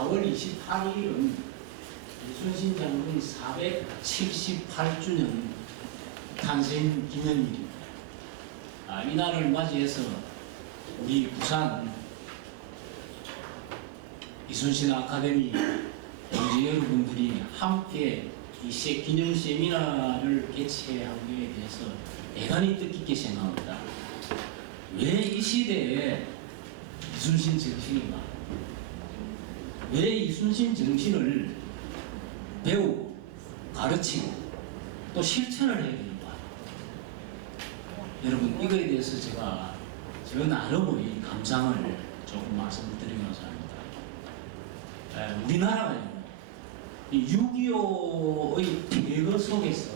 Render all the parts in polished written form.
4월 28일은 이순신 장군 478주년 탄생 기념일입니다. 이날을 맞이해서 우리 부산 이순신 아카데미 동지 여러분들이 함께 이 기념 세미나를 개최하기에 대해서 대단히 뜻깊게 생각합니다. 왜 이 시대에 이순신 정신인가? 왜 이순신 정신을 배우고 가르치고 또 실천을 해야 되는가? 여러분, 이거에 대해서 제가 저 나름의 감상을 조금 말씀드리면서 합니다. 우리나라가요, 이 6.25의 대거 속에서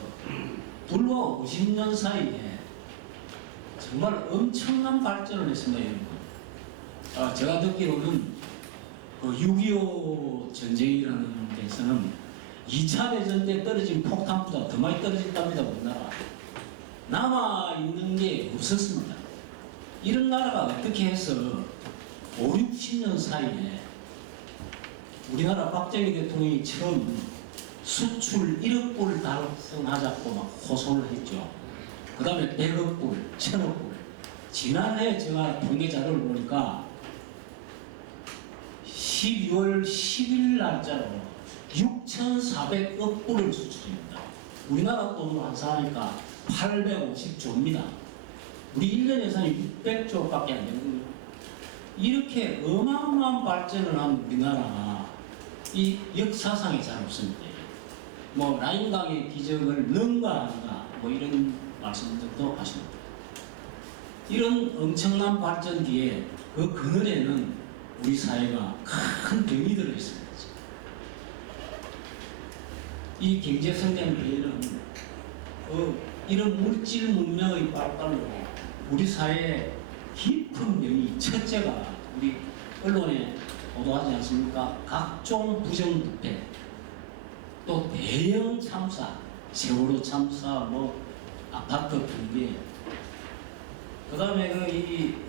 불과 50년 사이에 정말 엄청난 발전을 했습니다, 여러분. 제가 듣기로는 그 6.25 전쟁이라는 데서는 2차 대전 때 떨어진 폭탄보다 더 많이 떨어졌답니다, 우리나라. 남아있는 게 없었습니다. 이런 나라가 어떻게 해서 5, 60년 사이에 우리나라 박정희 대통령이 처음 수출 1억 불 달성하자고 막 호소를 했죠. 그 다음에 100억 불, 1000억 불. 지난해 제가 통계 자료를 보니까 12월 10일 날짜로 6,400억 불을 수출입니다. 우리나라 돈으로 환산하니까 850조입니다. 우리 1년 예산이 600조밖에 안 되거든요. 이렇게 어마어마한 발전을 한 우리나라가 이 역사상에 잘 없습니다. 뭐 라인강의 기적을 능가한다, 뭐 이런 말씀들도 하십니다. 이런 엄청난 발전 뒤에 그 그늘에는 우리 사회가 큰 병이 들어 있습니다. 이 경제성장 뒤에는 이런 물질 문명의 발달로 우리 사회에 깊은 병이, 첫째가 우리 언론에 보도하지 않습니까? 각종 부정부패, 또 대형 참사, 세월호 참사, 뭐 아파트 붕괴, 그 다음에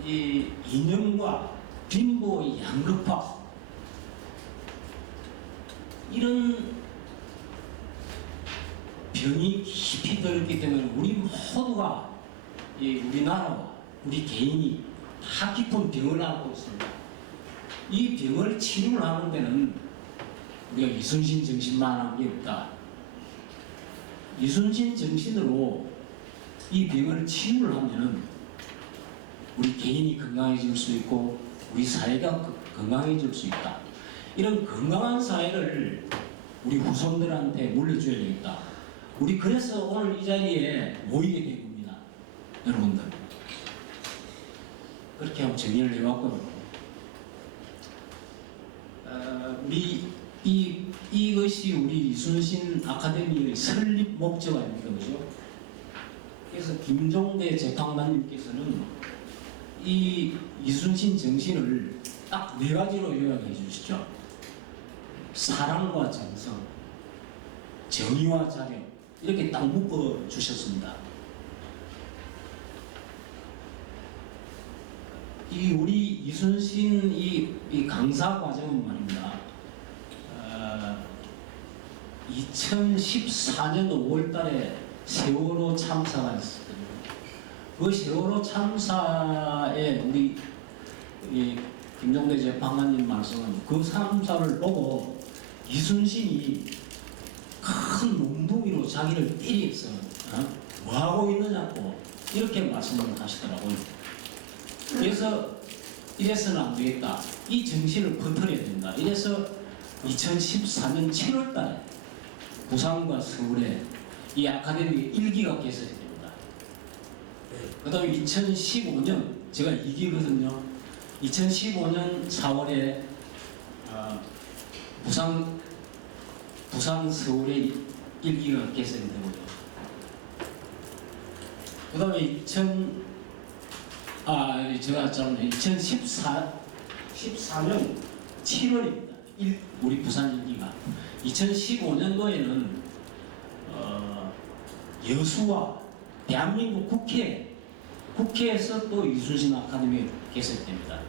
이 이념과 빈부의 양극화, 이런 병이 깊이 들었기 때문에 우리 모두가 우리나라와 우리 개인이 다 깊은 병을 앓고 있습니다. 이 병을 치료를 하는 데는 우리가 이순신 정신만 한 게 없다. 이순신 정신으로 이 병을 치료를 하면은 우리 개인이 건강해질 수 있고 우리 사회가 건강해질 수 있다. 이런 건강한 사회를 우리 후손들한테 물려줘야 되겠다. 우리 그래서 오늘 이 자리에 모이게 된 겁니다. 여러분들. 그렇게 한번 정리를 해봤고요. 이것이 우리 이순신 아카데미의 설립 목적 아닙니까? 그죠? 그래서 김종대 재판관님께서는 이 이순신 정신을 딱 4가지로 요약해 주시죠. 사랑과 정성, 정의와 자력, 이렇게 딱 묶어 주셨습니다. 우리 이순신 이 강사 과정은 말입니다. 2014년 5월달에 세월호 참사가 있었거든요. 그 세월호 참사에 우리 김종대 재판관님 말씀은 그 참사를 보고 이순신이 큰 몽둥이로 자기를 때리겠어. 뭐 하고 있느냐고 이렇게 말씀을 하시더라고요. 그래서 이래서는 안 되겠다. 이 정신을 퍼뜨려야 된다. 이래서 2014년 7월 달에 부산과 서울에 이 아카데미 1기가 개설이 됩니다. 그 다음에 2015년, 제가 2기거든요. 2015년 4월에 부산, 서울에 1기가 개설이 되고요. 그 다음에 2014년 7월입니다. 우리 부산 1기가. 2015년도에는 여수와 대한민국 국회에서 또 이순신 아카데미가 개설됩니다.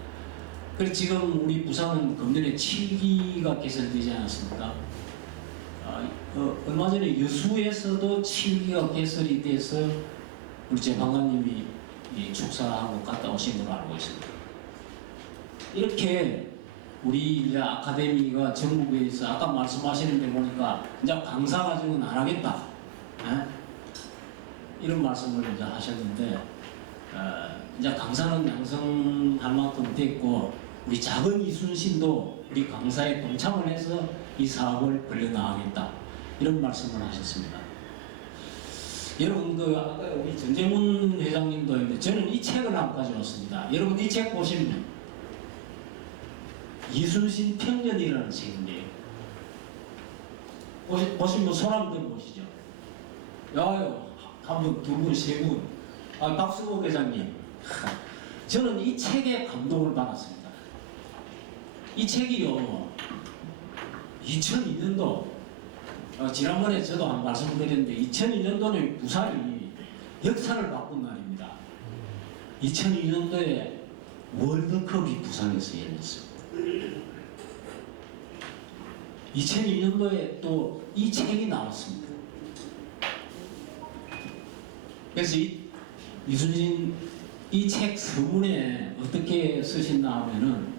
그래서 지금 우리 부산은 금년에 7기가 개설되지 않았습니까? 얼마 전에 여수에서도 7기가 개설이 돼서 우리 재판관님이 축사하고 갔다 오신 걸로 알고 있습니다. 이렇게 우리 이제 아카데미가 전국에서 아까 말씀하시는 데 보니까 이제 강사 과정은 안 하겠다. 이런 말씀을 이제 하셨는데, 이제 강사는 양성할 만큼 됐고, 우리 작은 이순신도 우리 강사에 동참을 해서 이 사업을 벌려나가겠다. 이런 말씀을 하셨습니다. 여러분, 아까 우리 전재문 회장님도 했는데, 저는 이 책을 한번 가져왔습니다. 여러분, 이 책 보시면, 이순신 평전이라는 책인데요. 보시면 손 한번 보시죠. 야요, 한 분, 두 분, 세 분. 박수호 회장님. 저는 이 책에 감동을 받았습니다. 이 책이요, 2002년도, 지난번에 저도 한 말씀을 드렸는데, 2002년도는 부산이 역사를 바꾼 날입니다. 2002년도에 월드컵이 부산에서 열렸습니다. 2002년도에 또 이 책이 나왔습니다. 그래서 이순신 이 책 서문에 어떻게 쓰신다 하면은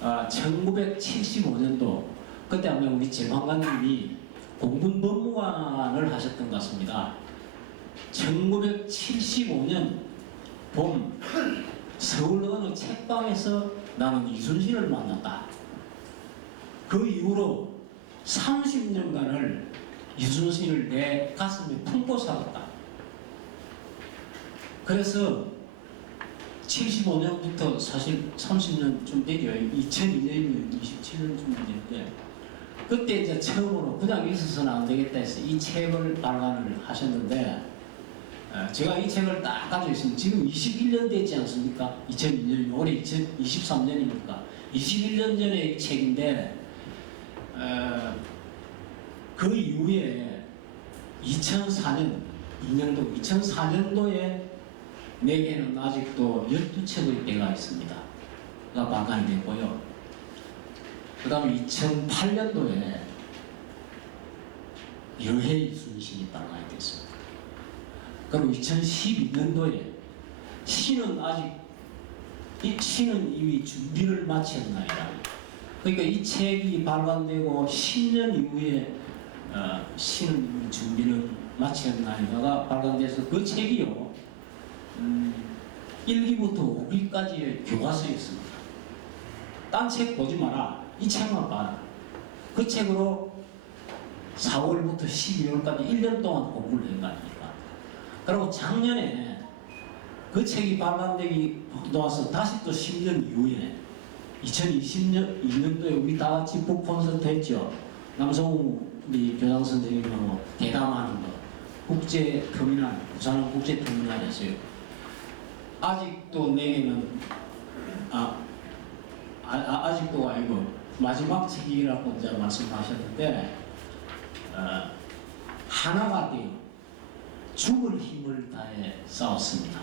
1975년도 그때 아마 우리 재판관님이 공군법무관을 하셨던 것 같습니다. 1975년 봄 서울 어느 책방에서 나는 이순신을 만났다. 그 이후로 30년간을 이순신을 내 가슴에 품고 살았다. 그래서 75년부터 사실 30년쯤 되죠. 2002년이면 27년쯤 되는데, 그때 이제 처음으로 그냥 있어서는 안 되겠다 해서 이 책을 발간을 하셨는데, 제가 이 책을 딱 가지고 있으면 지금 21년 됐지 않습니까? 2002년, 올해 2023년이니까 21년 전의 책인데, 그 이후에 2004년, 2004년도에 내게는 아직도 12척의 배가 있습니다. 가 발간이 됐고요. 그 다음에 2008년도에 여해 이순신이 발간이 됐습니다. 그리고 2012년도에 시는 이미 준비를 마쳤나이다. 그러니까 이 책이 발간되고 10년 이후에 시는 이미 준비를 마쳤나이다가 발간돼서 그 책이요, 1기부터 5기까지의 교과서였습니다. 딴 책 보지 마라. 이 책만 봐라. 그 책으로 4월부터 12월까지 1년 동안 공부를 한 거 아닙니까? 그리고 작년에 그 책이 발간되기 놓아서 다시 또 10년 이후에 2020년도에 우리 다 같이 북 콘서트 했죠. 남성우 우리 교장 선생님하고 대담하는 거. 국제터미널, 부산은 국제터미널이었어요. 아직도 내게는 아직도 아니고 마지막 책이라고 이제 말씀하셨는데, 하나가 되어 죽을 힘을 다해 싸웠습니다.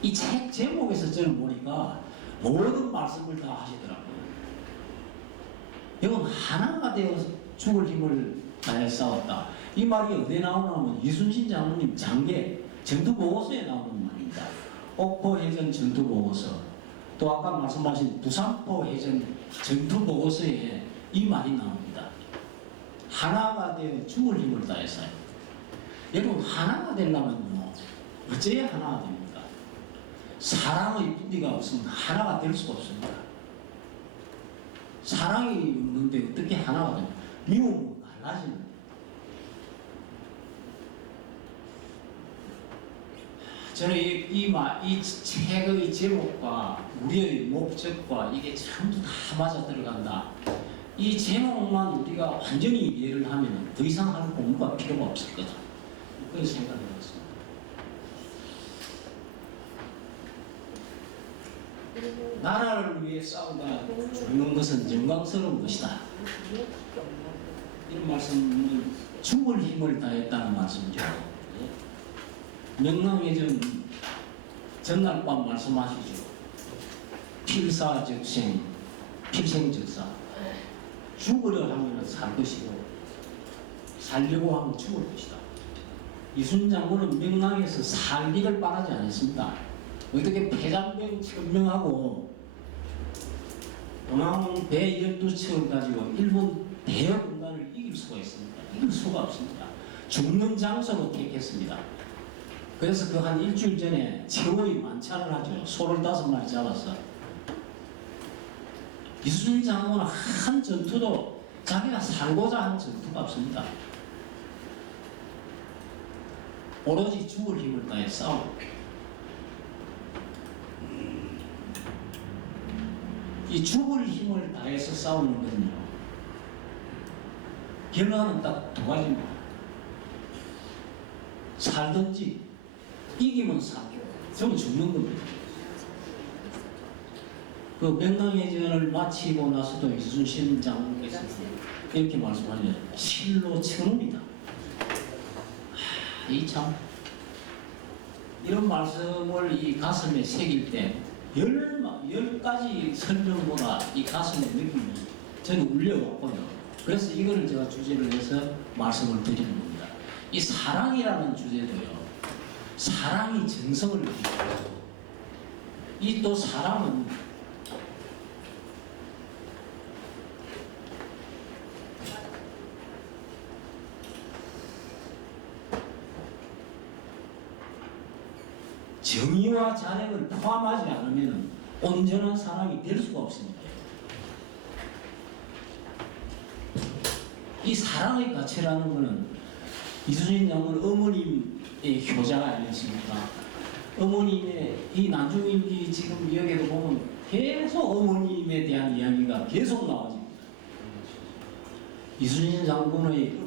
이 책 제목에서 저는 보니까 모든 말씀을 다 하시더라고요. 이건 하나가 되어 죽을 힘을 다해 싸웠다. 이 말이 어디에 나오냐면 이순신 장군님 장계 전투보고서에 나오는 말입니다. 옥포해전 전투보고서, 또 아까 말씀하신 부산포해전 전투보고서에 이 말이 나옵니다. 하나가 되어 죽을 힘을 다해서요. 여러분, 하나가 되려면요, 어째야 하나가 됩니까? 사랑의 뿌리가 없으면 하나가 될 수가 없습니다. 사랑이 없는데 어떻게 하나가 됩니까? 미움은 갈라지는 거예요. 저는 이 책의 제목과 우리의 목적과 이게 전부 다 맞아 들어간다. 이 제목만 우리가 완전히 이해를 하면 더 이상 할 공부가 필요가 없을 거다. 그런 생각을 했습니다. 나라를 위해 싸우다 죽는 것은 영광스러운 것이다. 이런 말씀은 죽을 힘을 다했다는 말씀이죠. 명랑해전 전날 밤 말씀하시죠. 필사적생, 필생적사. 죽으려 하면 살 것이고 살려고 하면 죽을 것이다. 이순신 장군은 명랑에서 살기를 바라지 않았습니다. 어떻게 패잔병 명하고 도망 배 12척을 가지고 일본 대여 군단을 이길 수가 있습니다. 이길 수가 없습니다. 죽는 장소로 택했습니다. 그래서 그 한 일주일 전에 최후의 만찬을 하죠. 소를 5마리 잡아서. 이순신 장군은 한 전투도 자기가 살고자 한 전투가 없습니다. 오로지 죽을 힘을 다해 싸우고, 이 죽을 힘을 다해서 싸우는 것은요, 결과는 딱 2가지입니다. 살든지, 이기면 살고, 저는 죽는 겁니다. 그 명랑해전을 마치고 나서도 이순신 장군께서 이렇게 말씀하죠. 실로 천우입니다. 이 참 이런 말씀을 이 가슴에 새길 때 10가지 설명보다 이 가슴의 느낌이 저는 울려왔고요. 그래서 이거를 제가 주제를 해서 말씀을 드리는 겁니다. 이 사랑이라는 주제도요, 사랑이 정성을 느끼고, 이 또 사랑은 정의와 잔액을 포함하지 않으면 온전한 사랑이 될 수가 없습니다. 이 사랑의 가치라는 것은 이순신 장군 어머님의 효자가 아니었습니까? 어머님의 이 나중일기 지금 여기도 보면 계속 어머님에 대한 이야기가 계속 나와집니다. 이순신 장군의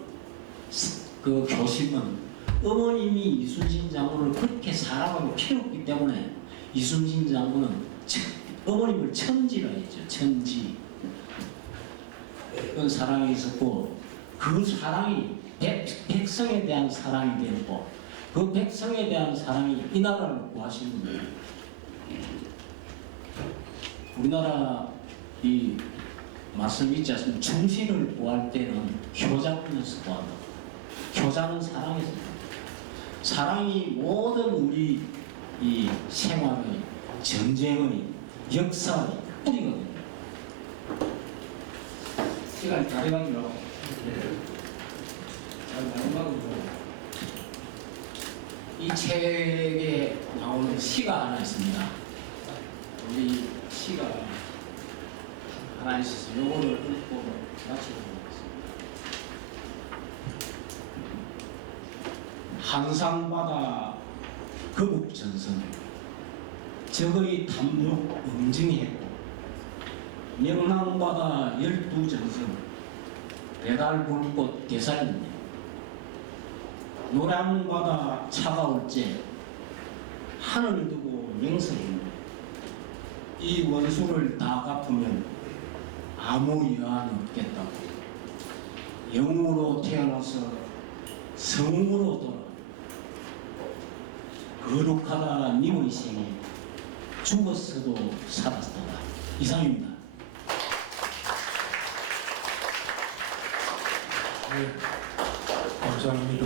그 교심은 어머님이 이순신 장군을 그렇게 사랑하고 키웠기 때문에 이순신 장군은 어머님을 천지라 했죠. 천지. 그런 사랑이 있었고, 그 사랑이 백성에 대한 사랑이 되었고, 그 백성에 대한 사랑이 이 나라를 구하시는 거예요. 우리나라 이 말씀 있지 않습니까? 충신을 구할 때는 효자분에서 구한다. 효자는 사랑에서. 사랑이 모든 우리 이 생활의, 전쟁의, 역사의 뿌리거든요. 시간이 다 돼가지고 마지막으로 이 책에 나오는 시가 하나 있습니다. 우리 시가 하나 있어서 요거를 읽고 마치도록 하겠습니다. 한상바다 거북전선 적의 탐욕 응징했고, 명랑바다 12전선 배달불꽃 대살이네, 노량바다 차가울 때 하늘 두고 명성했네. 이 원수를 다 갚으면 아무 여한 없겠다고 영으로 태어나서 성으로 돌아 거룩하다 님의 생에 죽었어도 살았다. 이상입니다. 네, 감사합니다.